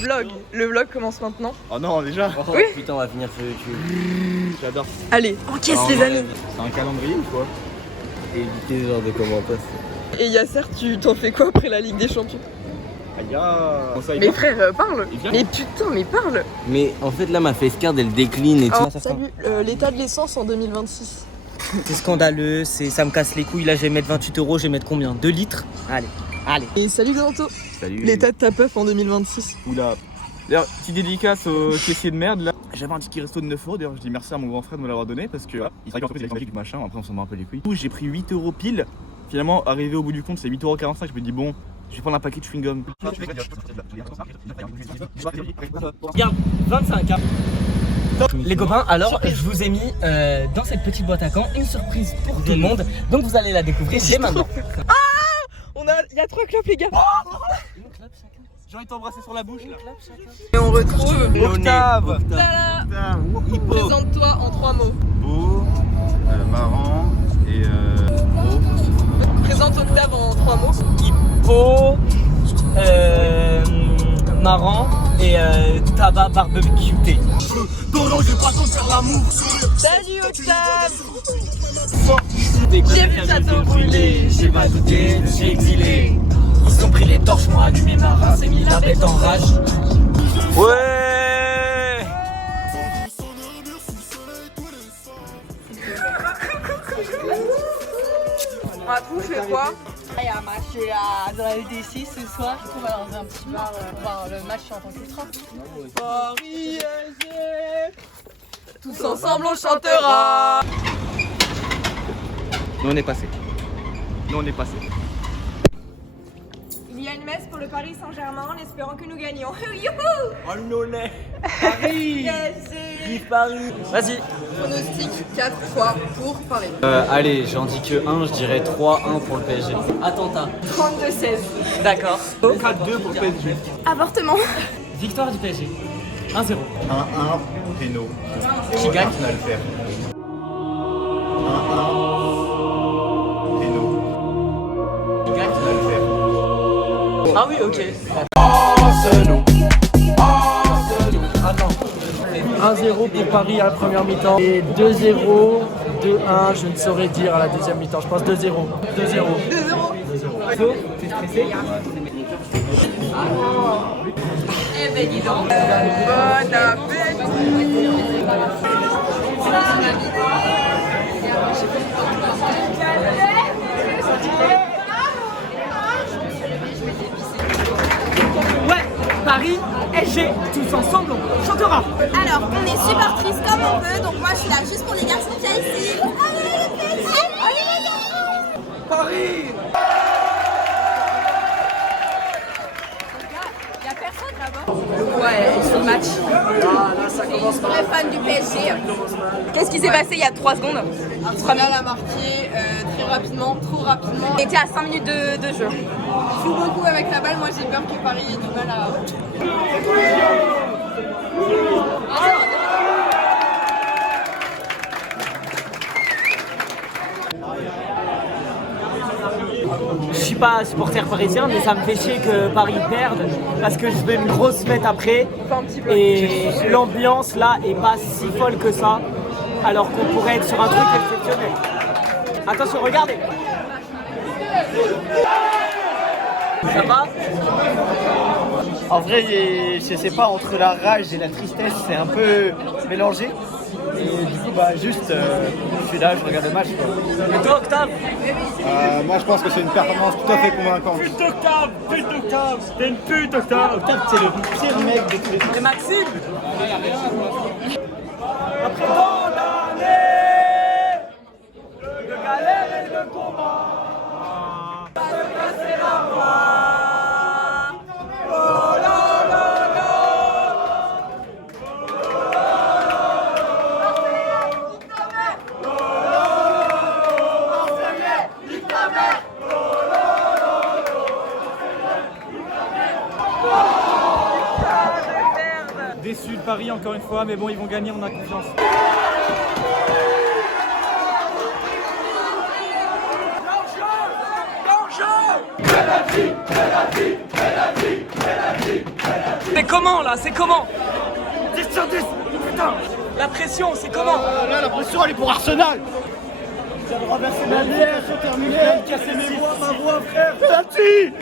vlog. Le vlog commence maintenant. Oh non, déjà. Oh oui. Putain, on va finir sur YouTube. J'adore. Allez, encaisse les amis. C'est un calendrier ou quoi? Évitez ce genre de commentaires. Et Yasser, tu t'en fais quoi après la Ligue des Champions? Aïe, comment ça, il Mais vient frère, parle. Il vient Mais putain, mais parle. Mais en fait, là, ma facecard, elle décline et tout. Oh, salut, l'état de l'essence en 2026. C'est scandaleux, ça me casse les couilles. Là, je vais mettre 28 €, je vais mettre combien? 2 litres? Allez, allez. Et salut Xanto. Salut. L'état de ta puff en 2026. Oula. D'ailleurs, petite dédicace au caissier de merde là. J'avais un ticket resto de 9 €. D'ailleurs, je dis merci à mon grand frère de me l'avoir donné parce que il savait qu'entreprise il avait du machin. Après, on s'en bat un peu les couilles. Du coup, j'ai pris 8 € pile. Finalement, arrivé au bout du compte, c'est 8,45 €. Je me dis, bon, je vais prendre un paquet de chewing-gum. Regarde, 25 hein. Les copains, alors je vous ai mis dans cette petite boîte à camp une surprise pour tout le monde. Donc vous allez la découvrir dès maintenant. Il y a 3 clopes les gars. J'ai envie de t'embrasser sur la bouche là. Et on retrouve Octave. Tada. Hippo. Présente-toi en 3 mots. Beau, marrant et gros. Présente Octave en 3 mots. Hippo, marrant et tabac barbecuté. Salut Octave. J'ai vu le château brûler, j'ai pas douté, j'ai exilé. Ils ont pris les torches, m'ont allumé ma race et mis la bête en rage. Ouais. Matou, je fais quoi? Il y a un match dans la UD6 ce soir. Du coup, on va dans un petit bar voir le match en tant qu'ultra. Paris SG. Tous ensemble on chantera. Nous on est passé. Nous on est passé. Il y a une messe pour le Paris Saint-Germain en espérant que nous gagnions. Youhou! Oh l'olé, Paris, PSG. vive Paris. Vas-y. Pronostic 4 fois pour Paris. Allez, j'en dis que 1, je dirais 3-1 pour le PSG. Attentat. 32-16. D'accord. 4-2 pour PSG. Avortement. Victoire du PSG. 1-0. 1-1 Péno. Qui gagne? Arsenal perd. 1-1 Péno. Qui gagne? Arsenal perd. Ah oui, ok. Attends. 1-0 pour Paris à la première mi-temps et 2-0, 2-1, je ne saurais dire à la deuxième mi-temps. Je pense 2-0. 2-0. 2-0. Flo, t'es stressé? Eh ben dis donc. Bon appétit. Ouais, Paris, SG, tous ensemble, on chantera. Alors, on est supportrice comme on peut, donc moi je suis là juste pour les garçons qu'il y a ici. Allez les petits! Allez les garçons! Paris. Il y a personne là-bas. Ouais, c'est le match. Je suis une vraie fan du PSG. Qu'est-ce qui s'est passé il y a 3 secondes? Arsenal a marqué très rapidement, trop rapidement. On était à 5 minutes de jeu. Il joue beaucoup avec la balle. Moi j'ai peur que Paris ait du mal à. Je suis pas supporter parisien, mais ça me fait chier que Paris perde parce que je vais une grosse fête après et l'ambiance là est pas si folle que ça, alors qu'on pourrait être sur un truc exceptionnel. Attention, regardez. Ça va? En vrai, je sais pas, entre la rage et la tristesse, c'est un peu mélangé. Et du coup, bah juste, je suis là, je regarde le match. Quoi. Et toi, Octave? Moi je pense que c'est une performance tout à fait convaincante. Pute Octave, t'es une pute Octave. Octave, c'est le pire mec de tous les temps. Et Maxime? Après tant d'années de galères et de combats, ça se casser la voix. Oh là là là. Déçu de Paris encore une fois, mais bon, ils vont gagner, on a confiance. Penalty, penalty, penalty, penalty, penalty. C'est comment là? C'est comment? 10 sur 10. Putain. La pression, c'est comment? Là, la pression, elle est pour Arsenal. Je viens de renverser ma bière, c'est terminé. Je viens de casser mes voix, ma voix, frère. Penalty.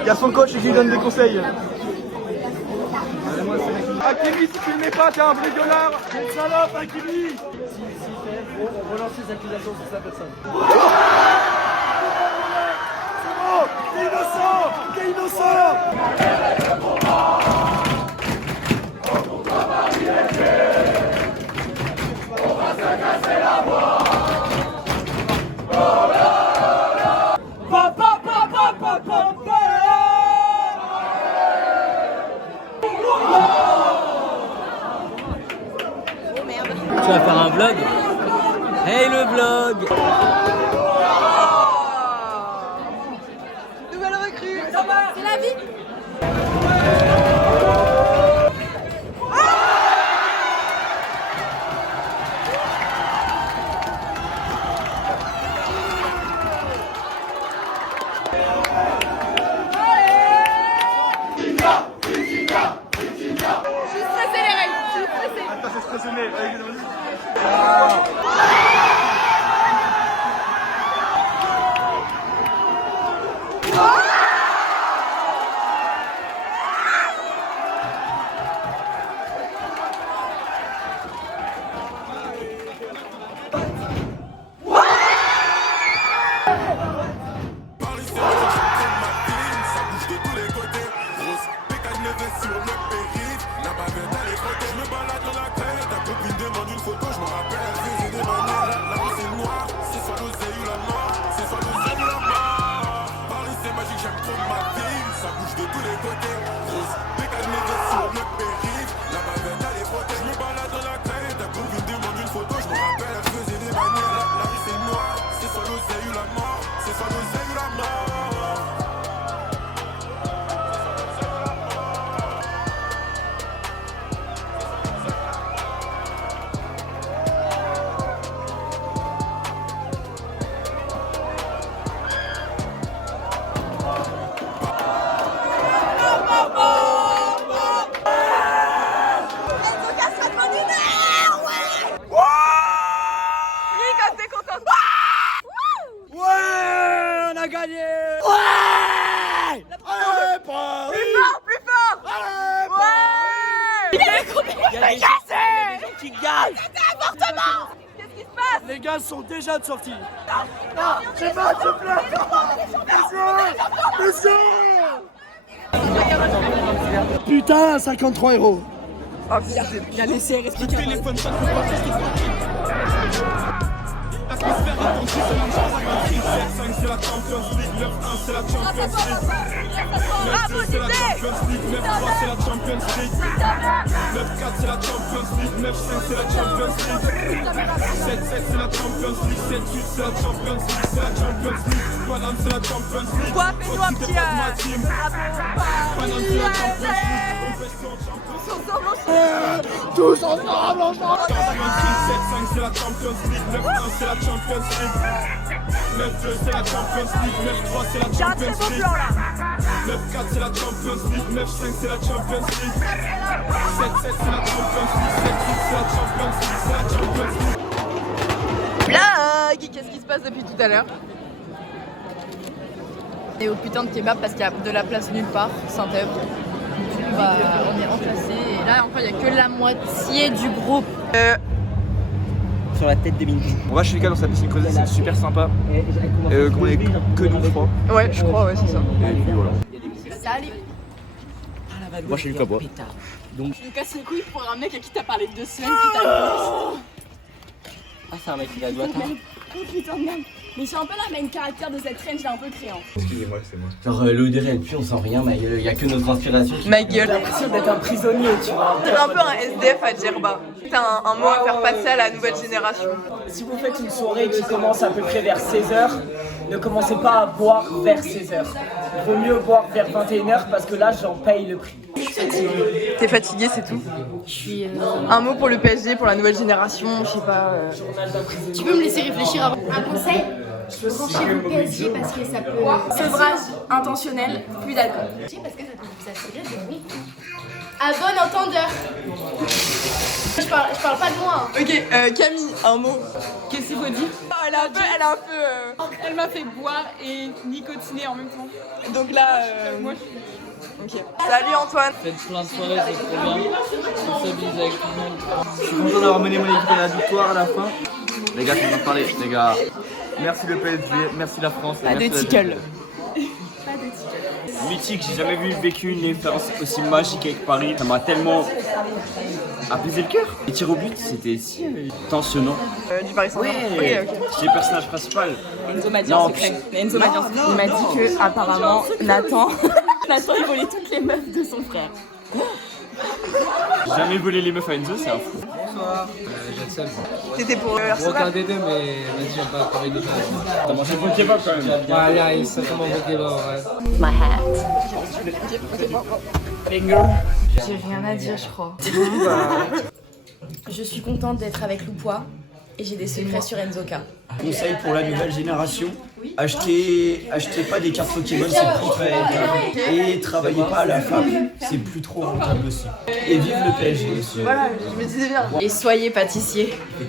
Il y a son coach qui lui donne des conseils. Hakimi, si tu le mets pas, t'es un vrai gueulard. Quelle salope, Hakimi. Si, on relance les accusations sur sa personne. C'est bon. T'es innocent. T'es innocent. Tu vas faire un vlog? Hey le vlog! Nouvelle recrue. C'est la vie. Attends, c'est stressé, mais... Les gars sont déjà de sortie. Non, c'est pas, s'il te plaît. Monsieur. Putain, 53 €. Oh putain, il a laissé expliquer. c'est la Champions League, 9-1 c'est la Champions League, 9-2 c'est la Champions League, 9-3 c'est la Champions League, 9-4 c'est la Champions League, 9-5 c'est la Champions League, 7-7 c'est la Champions League, 7-8 c'est la Champions League, c'est la Champions League, Paname c'est la Champions League. Quoi, fais-nous un petit Paname c'est la Champions League, on fait ça en Champions League. Tous ensemble, ensemble. 7-5 c'est la Champions League, 9-1 c'est la Champions League, 9-2 c'est la Champions League, 9-3 c'est la Champions League, 9-4 c'est la Champions League, 9-5 c'est la Champions League, 7-7 c'est la Champions League, 7-8 c'est la Champions League, c'est la Champions League. Blague! Qu'est-ce qui se passe depuis tout à l'heure? Et au putain de kebab parce qu'il y a de la place nulle part, Saint-Ève. Du coup, bah, on est entassés et là encore il n'y a que la moitié du groupe. Sur la tête de Mindy. On va chez les gars dans sa piscine creusée, c'est super sympa. Comme on est que nous, je crois. Ouais, je crois, ouais, c'est ça. Et puis voilà. Salut! Moi, chez Lucas Bois. Tu nous casses les couilles pour un mec à qui t'as parlé 2 semaines qui t'a Ah, c'est un mec qui va doigt. Oh putain de merde. Mais c'est un peu la même caractère de cette range, j'ai un peu créant. Excusez-moi, c'est moi. Genre l'odeur elle pue, on sent rien, mais il y a que notre inspiration. Ma gueule. J'ai l'impression d'être un prisonnier, tu vois. C'est un peu un SDF à Djerba. T'as un mot à faire passer à la nouvelle génération. Si vous faites une soirée qui commence à peu près vers 16h, ne commencez pas à boire vers 16h. Il vaut mieux boire vers 21h parce que là, j'en paye le prix. T'es fatigué, c'est tout. Je suis. Un mot pour le PSG, pour la nouvelle génération, je sais pas. Tu peux me laisser réfléchir avant? Un conseil, Branchez-vous PSG parce que ça peut... Sevrage intentionnel, plus d'alcool. Parce que ça peut vous attirer de bon coup. À bon entendeur. Je parle pas de moi. Hein. Ok, Camille, un mot. Qu'est-ce qu'il faut dire? Elle a un peu... Elle m'a fait boire et nicotiner en même temps. Donc là... Moi, Ok. Salut Antoine. Faites plein de soirées, c'est trop bien. Sociabiliser avec tout le monde. Je suis content d'avoir mené mon équipe à la victoire à la fin. Les gars, je vais en parler, les gars. Merci le PSG, merci la France. Pas de merci la tickle. Mythique, j'ai jamais vécu une expérience aussi magique avec Paris. Ça m'a tellement apaisé le cœur. Les tirs au but, c'était si tensionnant. Du Paris Saint-Germain. Ouais, Ok. c'est le personnage principal. Enzo m'a dit en secret. Enzo m'a dit en secret. Il m'a dit que apparemment Nathan il volait toutes les meufs de son frère. J'ai jamais volé les meufs à Enzo, c'est un fou. Bonsoir, j'ai le seum. T'étais pour Aucun Arsenal. des deux, mais vas-y, j'aime pas parler de ça. T'as mangé bon kebab quand même. Ouais, là, il s'est comment bon kebab, ouais. J'ai rien à dire, je crois. Je suis contente d'être avec Loupois et j'ai des secrets sur Enzoka. Conseil pour la nouvelle génération, achetez pas des cartes Pokémon, c'est plus très rentable. Et travaillez pas à la fac, c'est plus trop rentable aussi. Et vive le PSG aussi. Voilà, je me disais bien. Et soyez pâtissier. Faut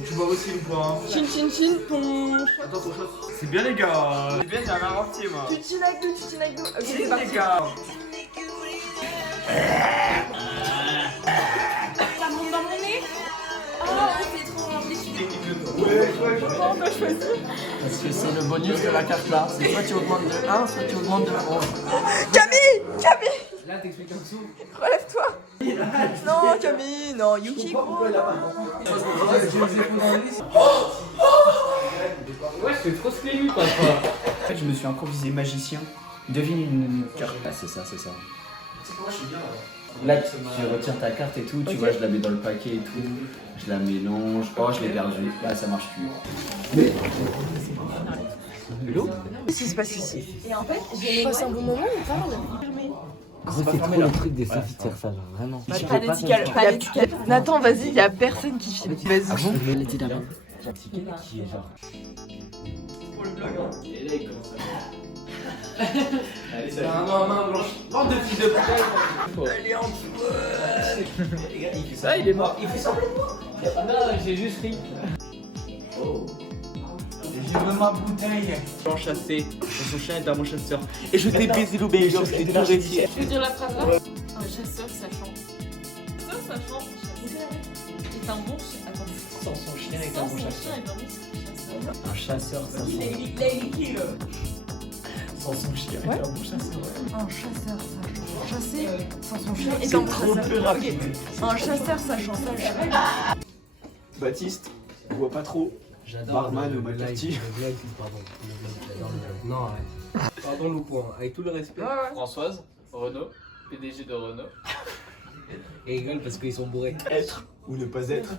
que tu boives aussi une fois. Chin chin chin ton... Attends, ton shot. C'est bien les gars. C'est bien, j'ai un inventier moi. Tu chin avec nous. Ok, c'est parti. Les gars. Ça monte dans mon nez. Oh, c'est trop rempli. Parce que c'est le bonus de la carte là. C'est soit tu augmentes de 1, soit tu augmentes de 11. Camille Là, t'expliques en dessous. Relève-toi. Non Camille, non Yuki gros. Ouais, je fais trop ce que lui, quoi. En fait, je me suis improvisé magicien. Devine une carte. Ah, c'est ça. Là, tu retires ta carte et tout, tu vois, je la mets dans le paquet et tout. Je la mélange. Oh, je l'ai perdu. Là, ça marche plus. Qu'est-ce qui se passe ici? Et en fait, j'ai passe un bon moment, on parle. C'est trop le truc des sofistiers, ça, genre, vraiment. Pas d'étiquette, pas d'étiquette. Nathan, vas-y, y a personne qui filme. Vas-y. Je vais l'été d'avant. J'ai un ticket qui est genre. Pour le blog, hein. Et là, il commence à. Allez, c'est un main blanche. Bande de fils de pute. Elle est en dessous. Ça, il est mort. Il fait semblant de moi. Non, j'ai juste ri. Oh. Je veux ma bouteille. Enchâssé, son chien est un bon chasseur. Et je t'ai baisé l'obéissance, je l'ai toujours réussi. tu veux dire la phrase là? Un chasseur, ça chante. Chasseur, ça chante. C'est un bon chien. Attends. Sans son chien est un bon chasseur. Un chasseur, ça chante. Sans son chien est un bon chasseur. Un chasseur, ça chasser sans son chien et un chasseur. Un chasseur, ça chante. Baptiste, on voit pas trop. J'adore Barman le au McCarthy. live, pardon. J'adore le live. Non, arrête. Pardon, Loupoint, avec tout le respect. Françoise, Renault, PDG de Renault. Et ils rigolent parce qu'ils sont bourrés. Être ou ne pas être,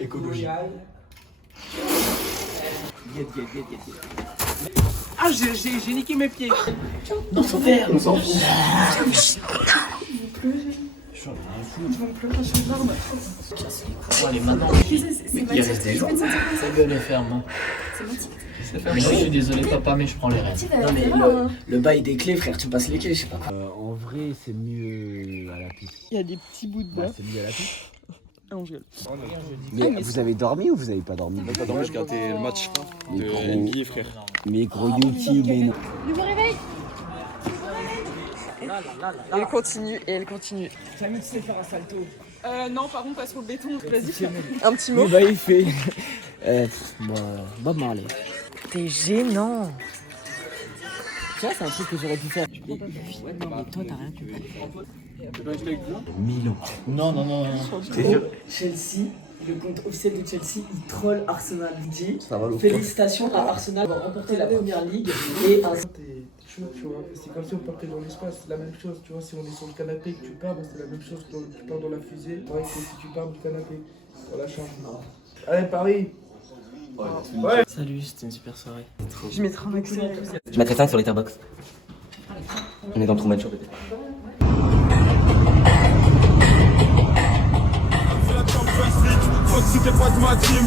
écologie. Ah, j'ai niqué mes pieds. Non, son verre, on s'en fout. Allez, maintenant. Il reste des gens. Ta gueule est ferme. Je suis désolé, papa, mais je prends les rênes. Non, mais le bail des clés, frère, tu passes les clés, je sais pas quoi. En vrai, c'est mieux à la piste. Il y a des petits bouts de bois. C'est mieux à la piste. Mais vous avez dormi ou vous avez pas dormi? J'ai pas dormi, j'ai regardé le match de NBA, frère. Mais gros Yuki, mais non. Je me réveille. Elle continue et elle continue. Camille, tu sais faire un salto. Non, par contre, pas sur le béton. Vas-y. Un petit mot. Le bail fait. Bob Marley. T'es gênant. Tu vois, c'est un truc que j'aurais pu faire. Ouais, non, mais toi, t'as rien compris. Milan. Non. Chelsea, le compte officiel de Chelsea, il troll Arsenal. Il dit Ça va, félicitations à Arsenal d'avoir remporté la première ligue et un. T'es chaud, tu vois. C'est comme si on partait dans l'espace, c'est la même chose, tu vois. Si on est sur le canapé et que tu pars, c'est la même chose que tu pars dans la fusée. Pareil que si tu pars du canapé, dans la chambre. Allez, Paris. Ouais. Salut, c'était une super soirée. Je mettrai un accent. Je mettrai 5 sur l'Etherbox. On est dans Truman Show peut-être. t'es pas de ma team.